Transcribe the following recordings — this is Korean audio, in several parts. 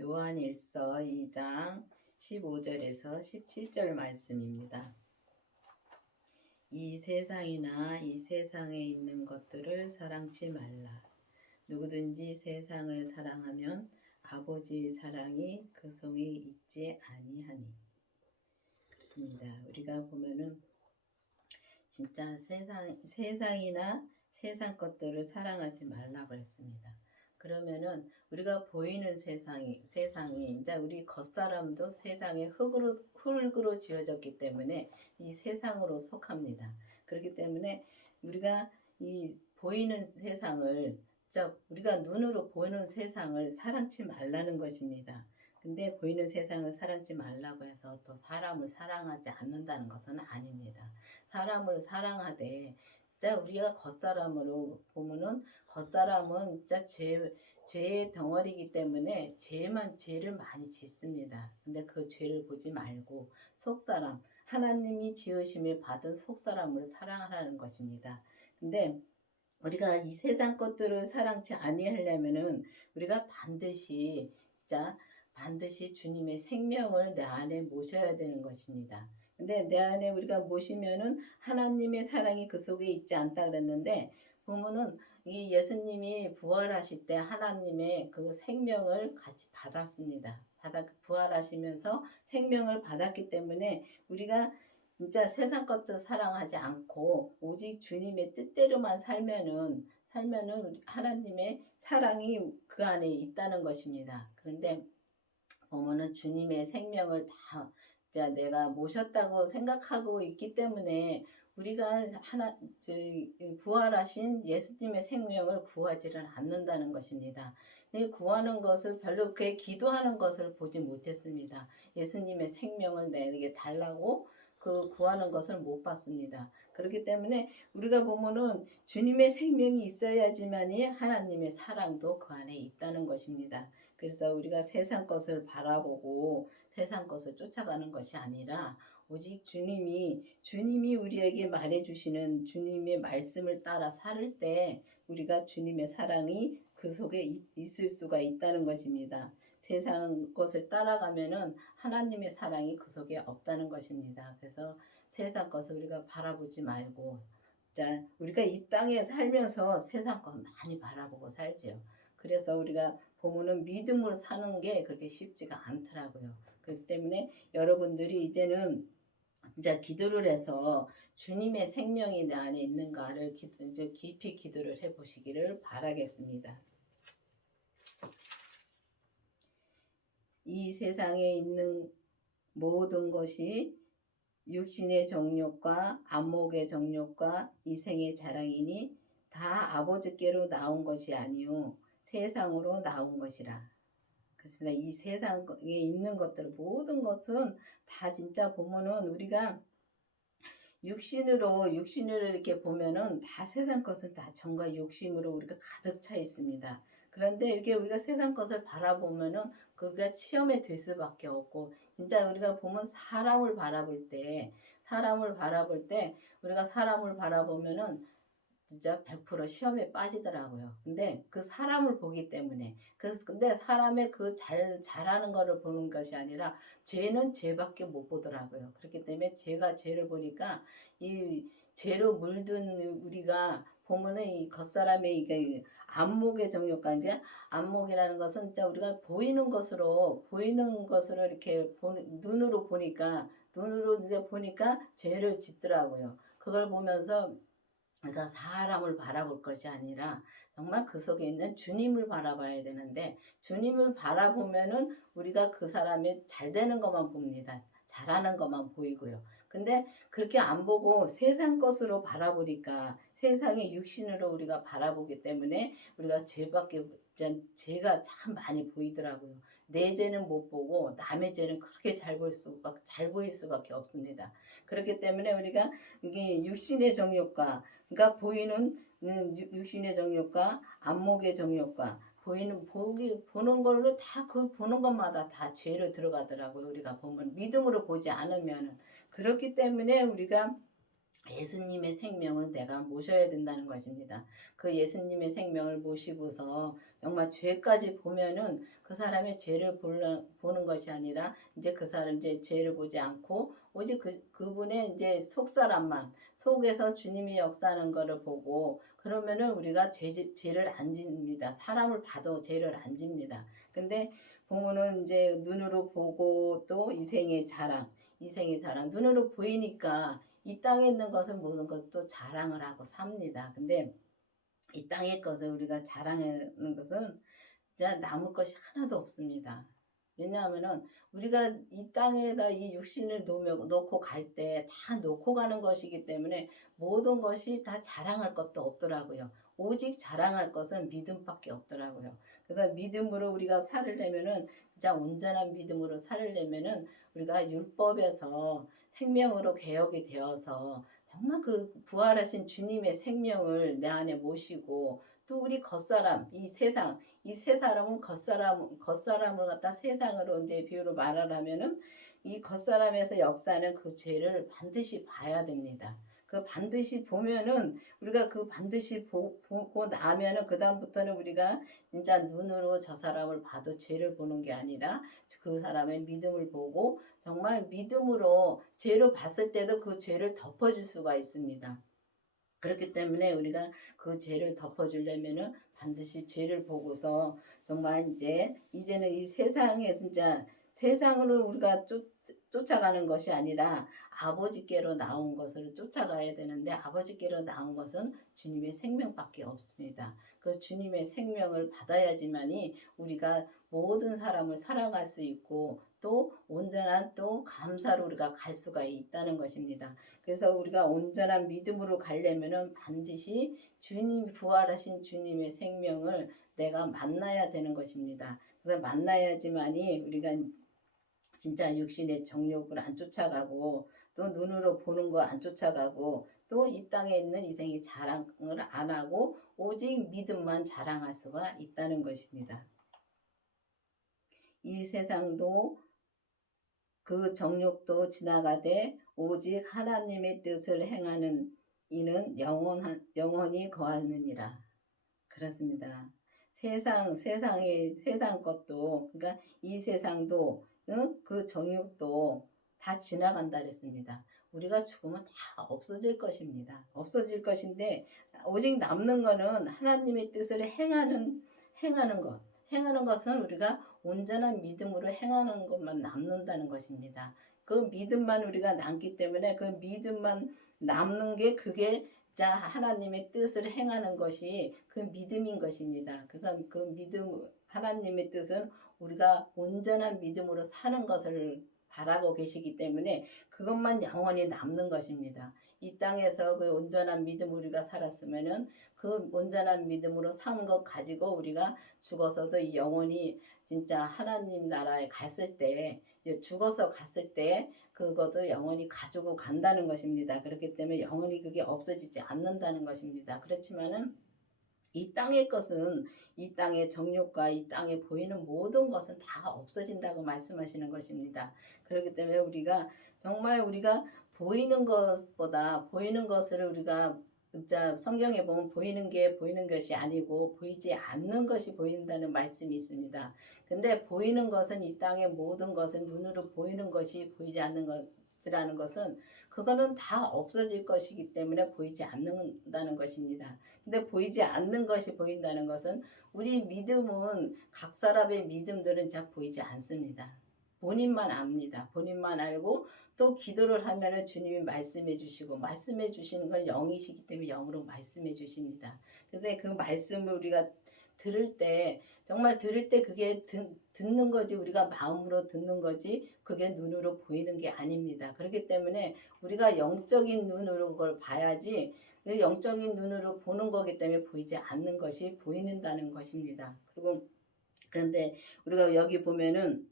요한일서 2장 15절에서 17절 말씀입니다. 이 세상이나 이 세상에 있는 것들을 사랑치 말라. 누구든지 세상을 사랑하면 아버지의 사랑이 그 속에 있지 아니하니. 그렇습니다. 우리가 보면은 진짜 세상이나 세상 것들을 사랑하지 말라 그랬습니다. 그러면은 우리가 보이는 세상이 이제 우리 겉사람도 세상에 흙으로 지어졌기 때문에 이 세상으로 속합니다. 그렇기 때문에 우리가 이 보이는 세상을 우리가 눈으로 보이는 세상을 사랑치 말라는 것입니다. 근데 보이는 세상을 사랑치 말라고 해서 또 사람을 사랑하지 않는다는 것은 아닙니다. 사람을 사랑하되 진짜 우리가 겉사람으로 보면은 겉사람은 진짜 죄의 덩어리이기 때문에 죄를 많이 짓습니다. 근데 그 죄를 보지 말고 속사람, 하나님이 지으심에 받은 속사람을 사랑하라는 것입니다. 근데 우리가 이 세상 것들을 사랑치 아니하려면은 우리가 반드시 주님의 생명을 내 안에 모셔야 되는 것입니다. 근데 내 안에 우리가 모시면은 하나님의 사랑이 그 속에 있지 않다 그랬는데 보면은 이 예수님이 부활하실 때 하나님의 그 생명을 같이 받았습니다. 부활하시면서 생명을 받았기 때문에 우리가 진짜 세상 것들 사랑하지 않고 오직 주님의 뜻대로만 살면은 하나님의 사랑이 그 안에 있다는 것입니다. 그런데 보면은 주님의 생명을 다 내가 모셨다고 생각하고 있기 때문에 우리가 부활하신 예수님의 생명을 구하지를 않는다는 것입니다. 구하는 것을 별로 그렇게 기도하는 것을 보지 못했습니다. 예수님의 생명을 내게 달라고 구하는 것을 못 봤습니다. 그렇기 때문에 우리가 보면은 주님의 생명이 있어야지만이 하나님의 사랑도 그 안에 있다는 것입니다. 그래서 우리가 세상 것을 바라보고 세상 것을 쫓아가는 것이 아니라 오직 주님이 우리에게 말해주시는 주님의 말씀을 따라 살 때 우리가 주님의 사랑이 그 속에 있을 수가 있다는 것입니다. 세상 것을 따라가면은 하나님의 사랑이 그 속에 없다는 것입니다. 그래서 세상 것을 우리가 바라보지 말고 우리가 이 땅에 살면서 세상 것 많이 바라보고 살지요. 그래서 우리가 보면은 믿음으로 사는 게 그렇게 쉽지가 않더라고요. 그렇기 때문에 여러분들이 이제는 진짜 기도를 해서 주님의 생명이 내 안에 있는가를 이제 깊이 기도를 해보시기를 바라겠습니다. 이 세상에 있는 모든 것이 육신의 정욕과 안목의 정욕과 이생의 자랑이니 다 아버지께로 나온 것이 아니요 세상으로 나온 것이라. 그렇습니다. 이 세상에 있는 것들 모든 것은 다 진짜 보면은 우리가 육신으로 이렇게 보면은 다 세상 것은 다 정과 욕심으로 우리가 가득 차 있습니다. 그런데 이렇게 우리가 세상 것을 바라보면은 우리가 시험에 들 수밖에 없고 진짜 우리가 보면 사람을 바라볼 때 우리가 사람을 바라보면은 진짜 100% 시험에 빠지더라고요. 근데 그 사람을 보기 때문에 근데 사람의 잘하는 거를 보는 것이 아니라 죄는 죄밖에 못 보더라고요. 그렇기 때문에 죄를 보니까 이 죄로 물든 우리가 보면은 이 겉사람의 이게 안목의 정욕까지 안목이라는 것은 진짜 우리가 보이는 것으로 이렇게 눈으로 이제 보니까 죄를 짓더라고요. 그걸 보면서 그러니까 사람을 바라볼 것이 아니라 정말 그 속에 있는 주님을 바라봐야 되는데 주님을 바라보면은 우리가 그 사람이 잘 되는 것만 봅니다. 잘하는 것만 보이고요. 근데 그렇게 안 보고 세상 것으로 바라보니까 세상의 육신으로 우리가 바라보기 때문에 우리가 죄가 참 많이 보이더라고요. 내 죄는 못 보고 남의 죄는 그렇게 잘 보일 수밖에 없습니다. 그렇기 때문에 우리가 이게 육신의 정욕과 그러니까 육신의 정욕과 안목의 정욕과 보는 걸로 다 보는 것마다 다 죄로 들어가더라고요. 우리가 보면 믿음으로 보지 않으면 그렇기 때문에 우리가 예수님의 생명을 내가 모셔야 된다는 것입니다. 그 예수님의 생명을 모시고서 정말 죄까지 보면은 그 사람의 죄를 보는 것이 아니라 이제 그 사람 이제 죄를 보지 않고 오직 그분의 이제 속사람만 속에서 주님이 역사하는 것을 보고 그러면은 우리가 죄를 안 집니다. 사람을 봐도 죄를 안 집니다. 근데 보면은 이제 눈으로 보고 또 이생의 자랑 눈으로 보이니까 이 땅에 있는 것을 모든 것도 자랑을 하고 삽니다. 근데 이 땅의 것을 우리가 자랑하는 것은 진짜 남을 것이 하나도 없습니다. 왜냐하면은 우리가 이 땅에다 이 육신을 놓고 갈 때 다 놓고 가는 것이기 때문에 모든 것이 다 자랑할 것도 없더라고요. 오직 자랑할 것은 믿음밖에 없더라고요. 그래서 믿음으로 우리가 살으려면은 진짜 온전한 믿음으로 살으려면은 우리가 율법에서 생명으로 개혁이 되어서 정말 그 부활하신 주님의 생명을 내 안에 모시고 또 우리 겉사람 이 세 사람은 겉사람을 갖다 세상으로 이제 비유로 말하라면은 이 겉사람에서 역사하는 그 죄를 반드시 봐야 됩니다. 그 반드시 보면은 우리가 그 반드시 보고 나면은 그다음부터는 우리가 진짜 눈으로 저 사람을 봐도 죄를 보는 게 아니라 그 사람의 믿음을 보고 정말 믿음으로 죄를 봤을 때도 그 죄를 덮어줄 수가 있습니다. 그렇기 때문에 우리가 그 죄를 덮어주려면은 반드시 죄를 보고서 정말 이제는 이 세상에 진짜 세상으로 우리가 쫓아가는 것이 아니라 아버지께로 나온 것을 쫓아가야 되는데 아버지께로 나온 것은 주님의 생명밖에 없습니다. 그 주님의 생명을 받아야지만이 우리가 모든 사람을 사랑할 수 있고 또 온전한 또 감사로 우리가 갈 수가 있다는 것입니다. 그래서 우리가 온전한 믿음으로 가려면은 반드시 부활하신 주님의 생명을 내가 만나야 되는 것입니다. 그래서 만나야지만이 우리가 진짜 육신의 정욕을 안 쫓아가고 또 눈으로 보는 거 안 쫓아가고 또 이 땅에 있는 이생의 자랑을 안 하고 오직 믿음만 자랑할 수가 있다는 것입니다. 이 세상도 그 정욕도 지나가되 오직 하나님의 뜻을 행하는 이는 영원히 거하느니라. 그렇습니다. 세상 것도 그러니까 이 세상도 그 정욕도 다 지나간다 그랬습니다. 우리가 죽으면 다 없어질 것입니다. 없어질 것인데 오직 남는 거는 하나님의 뜻을 행하는 것. 행하는 것은 우리가 온전한 믿음으로 행하는 것만 남는다는 것입니다. 그 믿음만 우리가 남기 때문에 그 믿음만 남는 게 그게 자 하나님의 뜻을 행하는 것이 그 믿음인 것입니다. 그래서 그 믿음 하나님의 뜻은 우리가 온전한 믿음으로 사는 것을 바라고 계시기 때문에 그것만 영원히 남는 것입니다. 이 땅에서 그 온전한 믿음 우리가 살았으면은 그 온전한 믿음으로 산 것 가지고 우리가 죽어서도 영원히 진짜 하나님 나라에 갔을 때 죽어서 갔을 때 그것도 영원히 가지고 간다는 것입니다. 그렇기 때문에 영원히 그게 없어지지 않는다는 것입니다. 그렇지만은 이 땅의 것은 이 땅의 정욕과 이 땅에 보이는 모든 것은 다 없어진다고 말씀하시는 것입니다. 그렇기 때문에 우리가 정말 우리가 보이는 것보다 보이는 것을 우리가 진짜 성경에 보면 보이는 게 보이는 것이 아니고 보이지 않는 것이 보인다는 말씀이 있습니다. 근데 보이는 것은 이 땅의 모든 것은 눈으로 보이는 것이 보이지 않는 것이라는 것은 그거는 다 없어질 것이기 때문에 보이지 않는다는 것입니다. 근데 보이지 않는 것이 보인다는 것은 우리 믿음은 각 사람의 믿음들은 잘 보이지 않습니다. 본인만 압니다. 본인만 알고 또 기도를 하면은 주님이 말씀해 주시고 말씀해 주시는 건 영이시기 때문에 영으로 말씀해 주십니다. 근데 그 말씀을 우리가 들을 때 정말 들을 때 그게 듣는 거지 우리가 마음으로 듣는 거지 그게 눈으로 보이는 게 아닙니다. 그렇기 때문에 우리가 영적인 눈으로 그걸 봐야지 그 영적인 눈으로 보는 거기 때문에 보이지 않는 것이 보이는다는 것입니다. 그리고 그런데 우리가 여기 보면은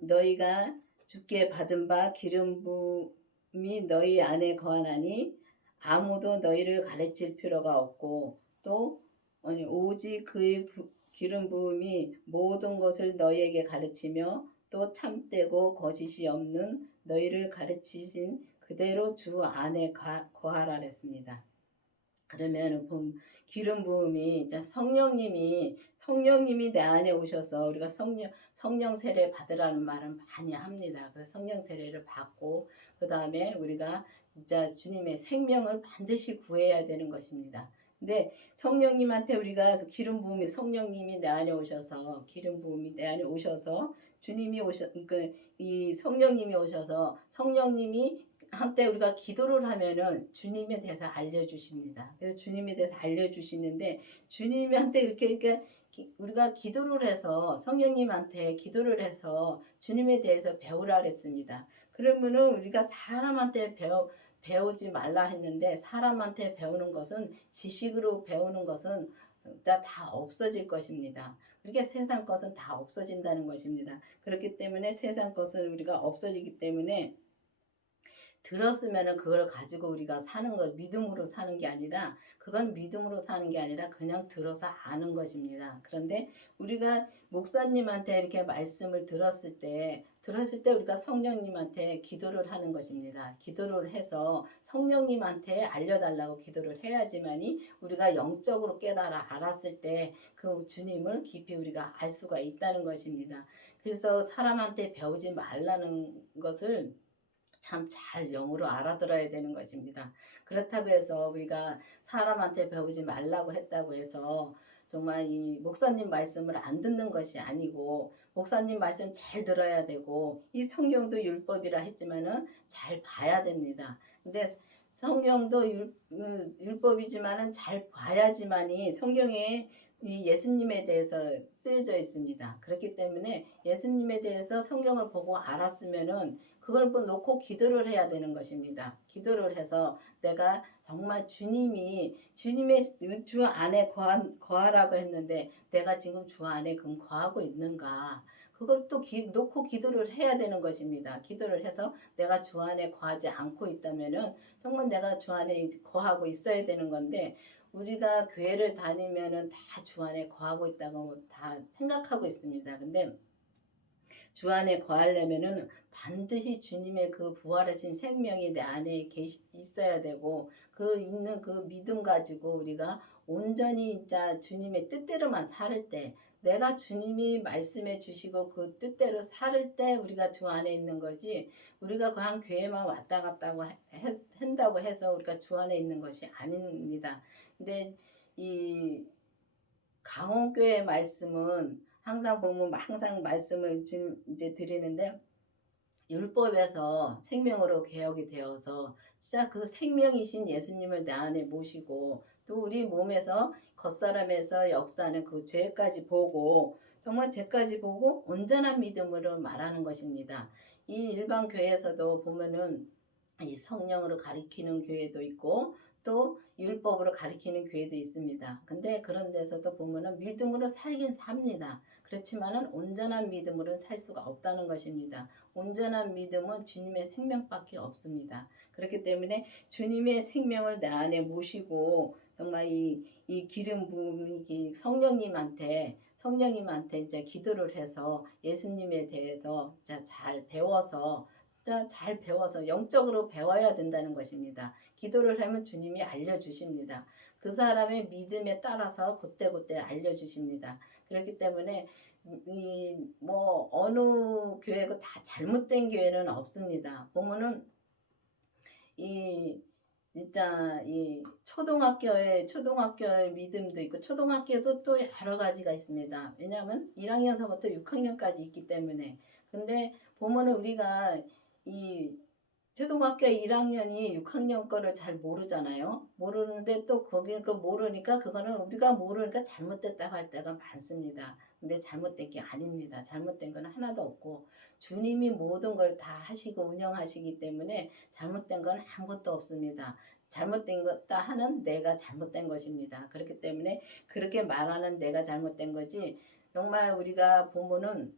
너희가 주께 받은 바 기름 부음이 너희 안에 거하나니 아무도 너희를 가르칠 필요가 없고 또 오직 그의 기름 부음이 모든 것을 너희에게 가르치며 또 참되고 거짓이 없는 너희를 가르치신 그대로 주 안에 거하라 그랬습니다. 그러면 기름 부음이 이제 성령님이 내 안에 오셔서 우리가 성령 세례 받으라는 말은 많이 합니다. 그래서 성령 세례를 받고 그 다음에 우리가 진짜 주님의 생명을 반드시 구해야 되는 것입니다. 근데 성령님한테 우리가 기름 부음이 성령님이 내 안에 오셔서 기름 부음이 내 안에 오셔서 주님이 이 성령님이 오셔서 성령님이 한때 우리가 기도를 하면은 주님에 대해서 알려주십니다. 그래서 주님에 대해서 알려주시는데 주님한테 이렇게 우리가 기도를 해서 성령님한테 기도를 해서 주님에 대해서 배우라 그랬습니다. 그러면은 우리가 사람한테 배우지 말라 했는데 사람한테 배우는 것은 지식으로 배우는 것은 다 없어질 것입니다. 그렇게 세상 것은 다 없어진다는 것입니다. 그렇기 때문에 세상 것은 우리가 없어지기 때문에 들었으면은 그걸 가지고 우리가 사는 것, 믿음으로 사는 게 아니라, 그건 믿음으로 사는 게 아니라 그냥 들어서 아는 것입니다. 그런데 우리가 목사님한테 이렇게 말씀을 들었을 때 우리가 성령님한테 기도를 하는 것입니다. 기도를 해서 성령님한테 알려달라고 기도를 해야지만이 우리가 영적으로 깨달아 알았을 때 그 주님을 깊이 우리가 알 수가 있다는 것입니다. 그래서 사람한테 배우지 말라는 것을 참 잘 영으로 알아들어야 되는 것입니다. 그렇다고 해서 우리가 사람한테 배우지 말라고 했다고 해서 정말 이 목사님 말씀을 안 듣는 것이 아니고 목사님 말씀 잘 들어야 되고 이 성경도 율법이라 했지만은 잘 봐야 됩니다. 근데 성경도 율법이지만은 잘 봐야지만이 성경에 이 예수님에 대해서 쓰여져 있습니다. 그렇기 때문에 예수님에 대해서 성경을 보고 알았으면은 그걸 놓고 기도를 해야 되는 것입니다. 기도를 해서 내가 정말 주님의 주 안에 거하라고 했는데 내가 지금 주 안에 그럼 거하고 있는가? 그걸 또 놓고 기도를 해야 되는 것입니다. 기도를 해서 내가 주 안에 거하지 않고 있다면은 정말 내가 주 안에 거하고 있어야 되는 건데 우리가 교회를 다니면은 다 주 안에 거하고 있다고 다 생각하고 있습니다. 근데 주 안에 거하려면은 반드시 주님의 그 부활하신 생명이 내 안에 있어야 되고 그 있는 그 믿음 가지고 우리가 온전히 진짜 주님의 뜻대로만 살을 때 내가 주님이 말씀해 주시고 그 뜻대로 살을 때 우리가 주 안에 있는 거지 우리가 그냥 교회만 왔다 갔다 한다고 해서 우리가 주 안에 있는 것이 아닙니다. 근데 이 강원교회 말씀은 항상 보면 항상 말씀을 이제 드리는데 율법에서 생명으로 개혁이 되어서 진짜 그 생명이신 예수님을 내 안에 모시고 또 우리 몸에서 겉사람에서 역사는 그 죄까지 보고 정말 죄까지 보고 온전한 믿음으로 말하는 것입니다. 이 일반 교회에서도 보면은 이 성령으로 가리키는 교회도 있고 또 율법으로 가리키는 교회도 있습니다. 근데 그런 데서도 보면은 믿음으로 살긴 삽니다. 그렇지만은 온전한 믿음으로 살 수가 없다는 것입니다. 온전한 믿음은 주님의 생명밖에 없습니다. 그렇기 때문에 주님의 생명을 내 안에 모시고 정말 이 기름 부음이 성령님한테 이제 기도를 해서 예수님에 대해서 잘 배워서 잘 배워서 영적으로 배워야 된다는 것입니다. 기도를 하면 주님이 알려주십니다. 그 사람의 믿음에 따라서 그때그때 알려주십니다. 그렇기 때문에 뭐 어느 교회가 다 잘못된 교회는 없습니다. 보면은 이 진짜 이 초등학교의 믿음도 있고 초등학교도 또 여러 가지가 있습니다. 왜냐하면 1학년서부터 6학년까지 있기 때문에. 근데 보면은 우리가 이 초등학교 1학년이 6학년 거를 잘 모르잖아요. 모르는데 또 거기는 그 모르니까 그거는 우리가 모르니까 잘못됐다고 할 때가 많습니다. 근데 잘못된 게 아닙니다. 잘못된 건 하나도 없고 주님이 모든 걸 다 하시고 운영하시기 때문에 잘못된 건 아무것도 없습니다. 잘못된 것다 하는 내가 잘못된 것입니다. 그렇기 때문에 그렇게 말하는 내가 잘못된 거지 정말 우리가 보면은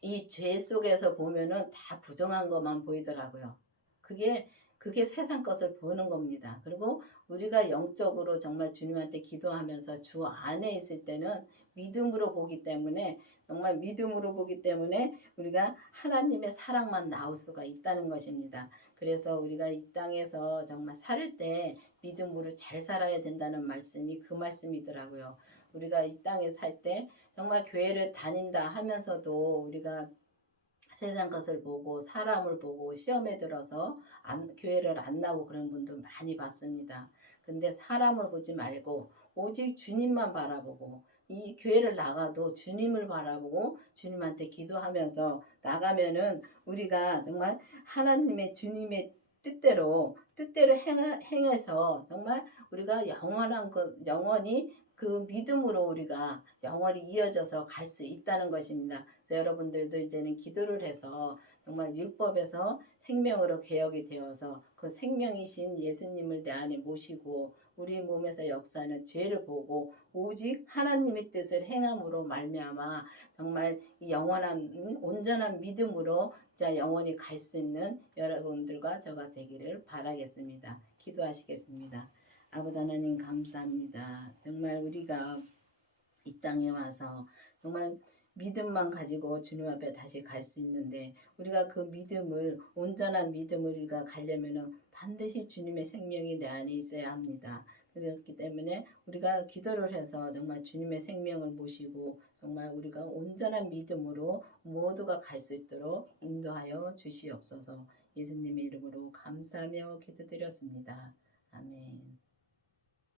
이 죄 속에서 보면은 다 부정한 것만 보이더라고요. 그게 세상 것을 보는 겁니다. 그리고 우리가 영적으로 정말 주님한테 기도하면서 주 안에 있을 때는 믿음으로 보기 때문에 정말 믿음으로 보기 때문에 우리가 하나님의 사랑만 나올 수가 있다는 것입니다. 그래서 우리가 이 땅에서 정말 살 때 믿음으로 잘 살아야 된다는 말씀이 그 말씀이더라고요. 우리가 이 땅에 살 때 정말 교회를 다닌다 하면서도 우리가 세상 것을 보고 사람을 보고 시험에 들어서 교회를 안 나오고 그런 분들 많이 봤습니다. 근데 사람을 보지 말고 오직 주님만 바라보고 이 교회를 나가도 주님을 바라보고 주님한테 기도하면서 나가면은 우리가 정말 하나님의 주님의 뜻대로 행해서 정말 우리가 영원한 것 영원히 그 믿음으로 우리가 영원히 이어져서 갈 수 있다는 것입니다. 그래서 여러분들도 이제는 기도를 해서 정말 율법에서 생명으로 개혁이 되어서 그 생명이신 예수님을 내 안에 모시고 우리 몸에서 역사하는 죄를 보고 오직 하나님의 뜻을 행함으로 말미암아 정말 이 영원한 온전한 믿음으로 자 영원히 갈 수 있는 여러분들과 저가 되기를 바라겠습니다. 기도하시겠습니다. 아버지 하나님 감사합니다. 정말 우리가 이 땅에 와서 정말 믿음만 가지고 주님 앞에 다시 갈 수 있는데 우리가 그 믿음을 온전한 믿음을 우리가 가려면은 반드시 주님의 생명이 내 안에 있어야 합니다. 그렇기 때문에 우리가 기도를 해서 정말 주님의 생명을 모시고 정말 우리가 온전한 믿음으로 모두가 갈 수 있도록 인도하여 주시옵소서. 예수님의 이름으로 감사하며 기도드렸습니다. 아멘.